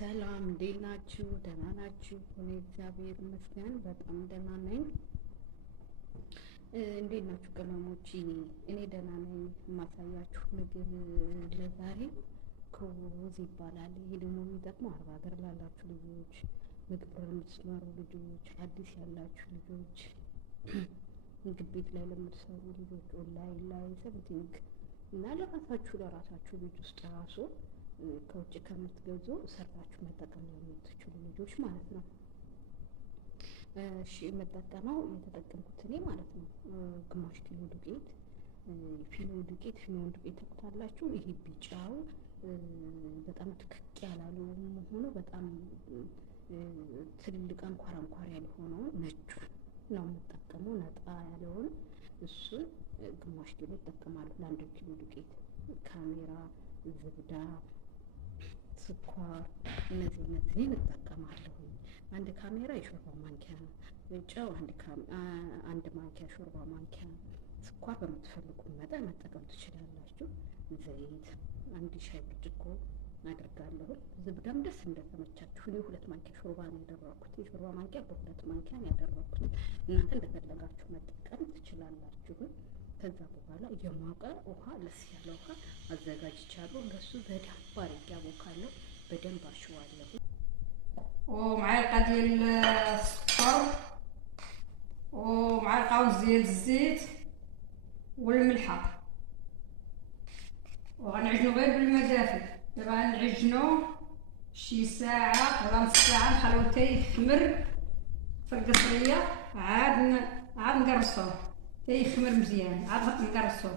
ሰላም እንዴት ናችሁ? ደህና ናችሁ? እኔ እግዚአብሔር ይመስገን በጣም ደህና ነኝ። እንዴት ናችሁ ቅመሞች? እኔ ደህና ነኝ። የማሳያችሁ ምግብ ለዛሬ ክውዝ ይባላል። ይሄ ደግሞ የሚጠቅመው አረብ ሀገር ላላችሁ ልጆች፣ ምግብ ለምትሰሩ ልጆች፣ አዲስ ያላችሁ ልጆች፣ ምግብ ቤት ላይ ለምትሰሩ ልጆች፣ ኦንላይን ላይ ሰምቲንግ እና ለራሳችሁ ቤት ውስጥ ራሱ ከውጭ ከምትገዙ ሰርታችሁ መጠቀም የምትችሉ ልጆች ማለት ነው። እሺ የተጠቀምኩት እኔ ማለት ነው ግማሽ ኪሎ ዱቄት ፊኖ ዱቄት ታውቁታላችሁ። ይሄ ቢጫው በጣም ትክክ ያላለው ሆኖ በጣም ትልቅ አንኳር ያልሆነው ነጩ ነው የምጠቀመው። ነጣ ያለውን እሱን ግማሽ ኪሎ እጠቀማለሁ ለአንድ ኪሎ ዱቄት። ካሜራ፣ ዝብዳ፣ ስኳር እነዚህን እጠቀማለሁ። አንድ ካሜራ የሾርባ ማንኪያ ነው። ጨው አንድ ማንኪያ ሾርባ ማንኪያ፣ ስኳር በምትፈልጉ መጠን መጠቀም ትችላላችሁ። ዘይት አንድ ሻይ ብርጭቆ አድርጋለሁ። ዝብዳም ደስ እንደተመቻችሁ። እኔ 2 ማንኪያ ሾርባ ነው ያደረኩት። የሾርባ ማንኪያ በ2 ማንኪያ ነው ያደረኩት። እናንተ እንደፈለጋችሁ መጠቀም ትችላላችሁ። ከዛ በኋላ የሞቀ ውሃ ለስ ያለ ውሃ አዘጋጅቻለሁ። ለሱ በደንብ አድርጌ አቦካለሁ። በደንብ አሽዋለሁ። ومعلقه ديال السكر ومعلقه ديال الزيت والملحه، وغنعجنو غير بالماء دافي. دابا غنعجنو شي ساعه ولا نص ساعه، نخليوه حتى يخمر في القصريه، عاد نقرصوه حتى يخمر مزيان، عاد نقرصوه.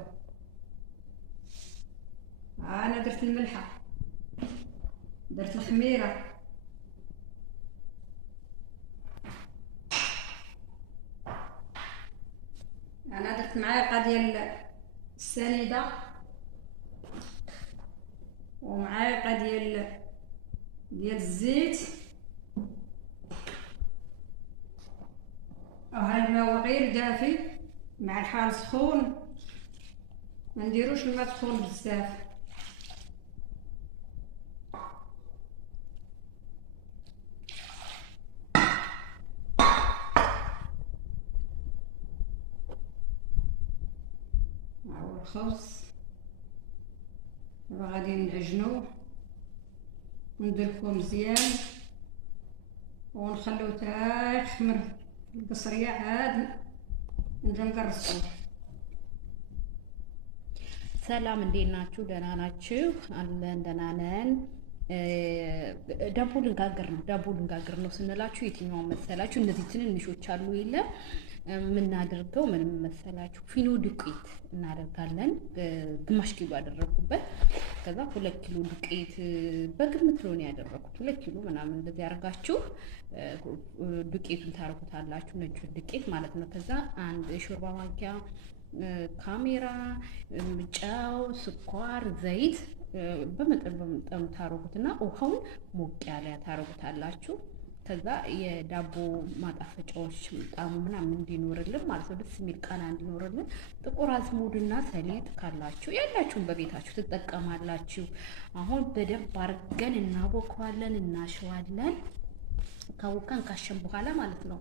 انا درت الملحه، درت الخميره، انا درت معلقه ديال السنيده ومعلقه ديال الزيت. وها الماء غير دافي مع الحال سخون، ما نديروش الماء سخون بزاف. الخبز دابا غادي نعجنو وندلكو مزيان ونخليو تا يخمر القصريه، عاد نبدا نقرصو. ሰላም እንዴት ናችሁ? ደህና ናችሁ? አለን ደህና ነን። ዳቦ ልንጋግር ነው ስንላችሁ የትኛውን መሰላችሁ? እነዚህ ትንንሾች አሉ የለ የምናደርገው ምንም መሰላችሁ? ፊኖ ዱቄት እናደርጋለን። ግማሽ ኪሎ አደረኩበት። ከዛ 2 ኪሎ ዱቄት በግምት ነው ያደረኩት። 2 ኪሎ ምናምን እንደዚህ አድርጋችሁ ዱቄቱን ታረጉታላችሁ፣ ነጭ ዱቄት ማለት ነው። ከዛ አንድ የሾርባ ማንኪያ ካሜራ፣ ጨው፣ ስኳር፣ ዘይት በመጠን ታረጉትና ውሃውን ሞቅ ያለ ታረጉታላችሁ። ከዛ የዳቦ ማጣፈጫዎች ጣሙ ምናምን እንዲኖርልን ማለት ነው፣ ደስ የሚል ቃና እንዲኖርልን ጥቁር አዝሙድና ሰሊጥ ካላችሁ ያላችሁን በቤታችሁ ትጠቀማላችሁ። አሁን በደንብ አድርገን እናቦከዋለን፣ እናሸዋለን። ካሸን በኋላ ማለት ነው።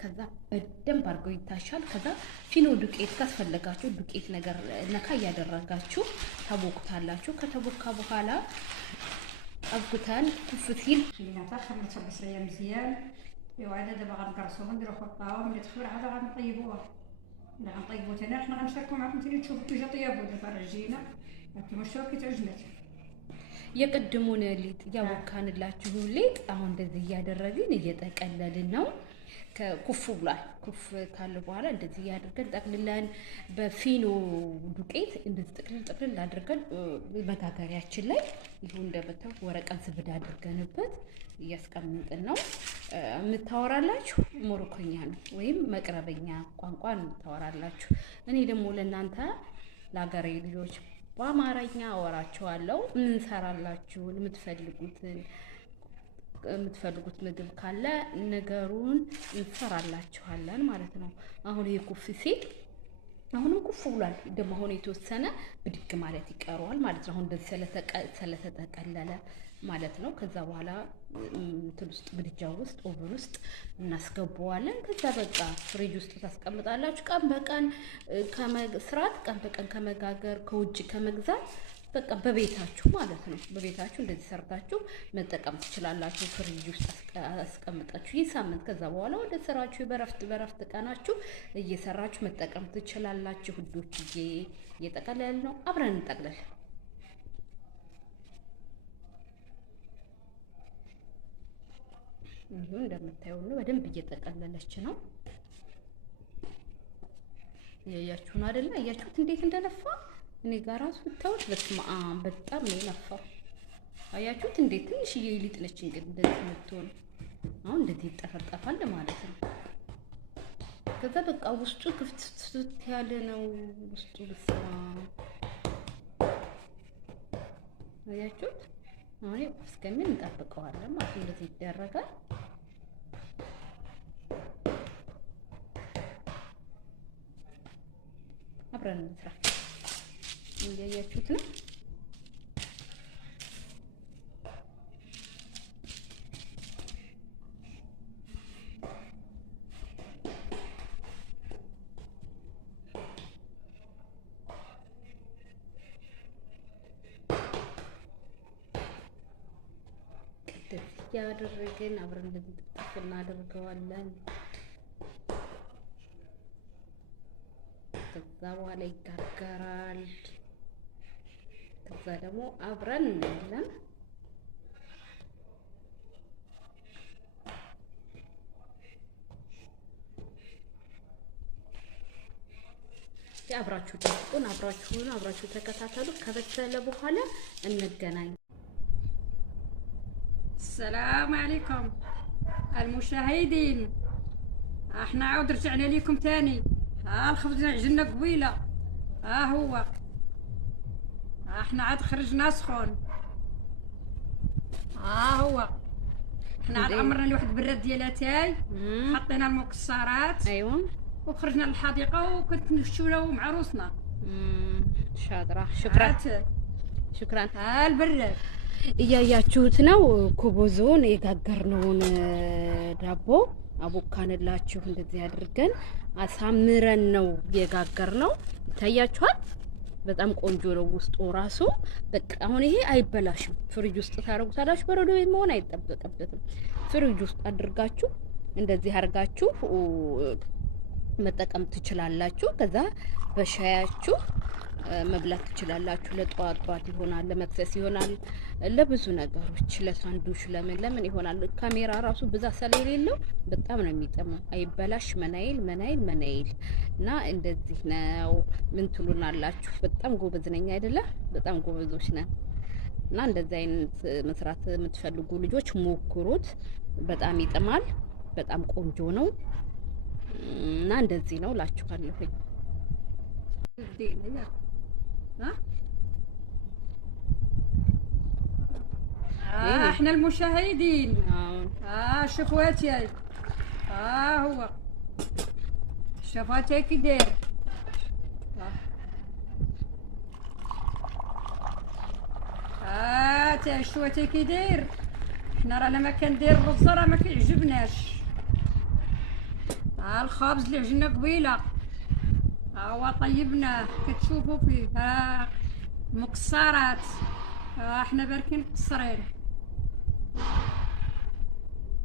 ከዛ በደንብ አድርገው ይታሻል። ከዛ ፊኖ ዱቄት ካስፈለጋችሁ ዱቄት ነገር ነካ እያደረጋችሁ ታቦኩታላችሁ። ከተቦካ በኋላ አብኩታን ኩፍ ሲል خليناها خمرت البصريه مزيان. ايوا عاد دابا غنقرصوها نديرو خطاوه، ملي تخمر عاد غنطيبوها. الا غنطيبوها حنا غنشاركو معكم ثاني تشوفوا كيف جا طيابو دابا العجينه. هانتوما شوفوا كي تعجنت የቅድሙን ሊጥ ያቦካንላችሁ ሊጥ አሁን እንደዚህ እያደረግን እየጠቀለልን ነው። ኩፍ ብሏል። ኩፍ ካለ በኋላ እንደዚህ እያደረግን ጠቅልለን በፊኖ ዱቄት እንደዚህ ጥቅልል አድርገን መጋገሪያችን ላይ ይሁን እንደበተው ወረቀት ዝብዳ አድርገንበት እያስቀምጥን ነው። የምታወራላችሁ ሞሮኮኛ ነው ወይም መቅረበኛ ቋንቋ የምታወራላችሁ። እኔ ደግሞ ለእናንተ ለሀገሬ ልጆች በአማርኛ አወራችኋለሁ። እንሰራላችሁ የምትፈልጉት ምግብ ካለ ነገሩን እንሰራላችኋለን ማለት ነው። አሁን ይሄ ኩፍ ሲል አሁንም ኩፍ ብሏል። ደግሞ አሁን የተወሰነ ብድግ ማለት ይቀረዋል ማለት ነው። አሁን እንደዚህ ስለተጠቀለለ ማለት ነው። ከዛ በኋላ እንትን ውስጥ ምድጃው ውስጥ ኦቨን ውስጥ እናስገባዋለን። ከዛ በቃ ፍሪጅ ውስጥ ታስቀምጣላችሁ። ቀን በቀን ከመስራት ቀን በቀን ከመጋገር ከውጭ ከመግዛት በቃ በቤታችሁ ማለት ነው። በቤታችሁ እንደዚህ ሰርታችሁ መጠቀም ትችላላችሁ። ፍሪጅ ውስጥ አስቀምጣችሁ ይህ ሳምንት ከዛ በኋላ ወደ ስራችሁ በረፍት ቀናችሁ እየሰራችሁ መጠቀም ትችላላችሁ። ውዶችዬ እየጠቀለል ነው። አብረን እንጠቅለል። ይሁን እንደምታዩ ነው። በደንብ እየጠቀለለች ነው። ያያችሁን አይደለ? አያችሁት እንዴት እንደነፋ? እኔ ጋር ራሱ ብታዩት በስመ አብ በጣም ነው የነፋው። አያችሁት እንዴት ትንሽዬ ሊጥ ነች እንግዲህ እንደዚህ የምትሆን አሁን እንደዚህ ይጠፈጠፋል ማለት ነው። ከዛ በቃ ውስጡ ክፍት ያለ ነው ውስጡ በስመ አብ አያችሁት። አሁን እስከምን እንጠብቀዋለን ማለት እንደዚህ ይደረጋል። አብረን እንስራ። እያያችሁት ነው። ያደረግን አብረን እንደዚህ ጥፍጥፍ እናደርገዋለን። ከዛ በኋላ ይጋገራል። ከዛ ደግሞ አብረን እናያለን። አብራችሁ ጠብቁን፣ አብራችሁ ተከታተሉ። ከበሰለ በኋላ እንገናኝ። السلام عليكم المشاهدين، احنا عود رجعنا لكم تاني. الخبز عجلنا قبيله، هو احنا عاد خرجنا سخون. هو احنا عاد عمرنا لواحد براد ديال اتاي، حطينا المكسرات ايوه وخرجنا للحديقه وكنت نشولاو مع روسنا. شاطره شكرا البراد እያያችሁት ነው። ኩቡዙን የጋገርነውን ዳቦ አቦካንላችሁ እንደዚህ አድርገን አሳምረን ነው የጋገርነው። ይታያችኋል። በጣም ቆንጆ ነው ውስጡ ራሱ። በቃ አሁን ይሄ አይበላሽም። ፍሪጅ ውስጥ ታረጉታላችሁ። በረዶ መሆን አይጠበቅበትም። ፍሪጅ ውስጥ አድርጋችሁ እንደዚህ አድርጋችሁ መጠቀም ትችላላችሁ። ከዛ በሻያችሁ መብላት ትችላላችሁ። ለጧት ይሆናል፣ ለመክሰስ ይሆናል፣ ለብዙ ነገሮች፣ ለሳንዱሽ ለምን ይሆናል። ካሜራ ራሱ ብዛት ስለሌለው በጣም ነው የሚጠመው። አይበላሽ። መናይል እና እንደዚህ ነው። ምን ትሉናላችሁ? በጣም ጎበዝ ነኝ አይደለ? በጣም ጎበዞች ነን። እና እንደዚህ አይነት መስራት የምትፈልጉ ልጆች ሞክሩት። በጣም ይጥማል። በጣም ቆንጆ ነው እና እንደዚህ ነው እላችኋለሁ። احنا المشاهدين شوفواتي هو شوفواتي كي داير تا شوفواتي كي داير. حنا رانا ما كندير الرز راه ما كيعجبناش. الخبز اللي عجلنا قبيله هو طيبناه كتشوفوا فيه. مكسرات احنا باركين قصرين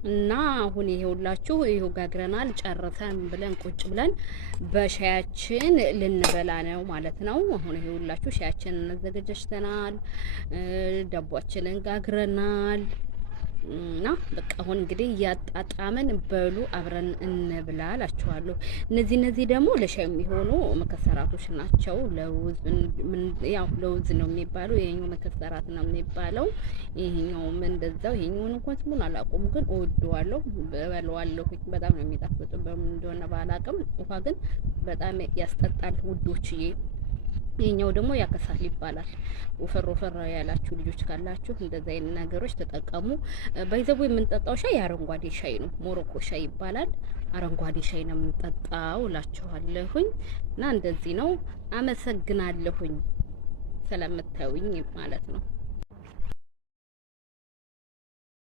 እና አሁን ይሄውላችሁ ይሄው ጋግረናል። ጨርሰን ብለን ቁጭ ብለን በሻያችን ልንበላ ነው ማለት ነው። አሁን ይሄውላችሁ ሻያችንን አዘጋጅተናል፣ ዳቦአችንን ጋግረናል እና በቃ አሁን እንግዲህ ያጣጣመን በሉ አብረን እንብላ እላችኋለሁ። እነዚህ ደግሞ ለሻይ የሚሆኑ መከሰራቶች ናቸው። ለውዝ ነው የሚባለው። ይሄኛው መከሰራት ነው የሚባለው። ይሄኛው እንደዛው። ይሄኛውን እንኳን ስሙን አላውቀውም፣ ግን እወደዋለሁ፣ በለዋለሁ። በጣም ነው የሚጣፍጥ። በምን እንደሆነ ባላውቅም ውሃ ግን በጣም ያስጠጣል ውዶችዬ። ይሄኛው ደግሞ ያከሳል ይባላል። ወፈር ያላችሁ ልጆች ካላችሁ እንደዚህ አይነት ነገሮች ተጠቀሙ። ባይዘው የምንጠጣው ሻይ አረንጓዴ ሻይ ነው። ሞሮኮ ሻይ ይባላል። አረንጓዴ ሻይ ነው የምንጠጣው እላችኋለሁኝ። እና እንደዚህ ነው። አመሰግናለሁኝ ስለምታዩኝ ማለት ነው።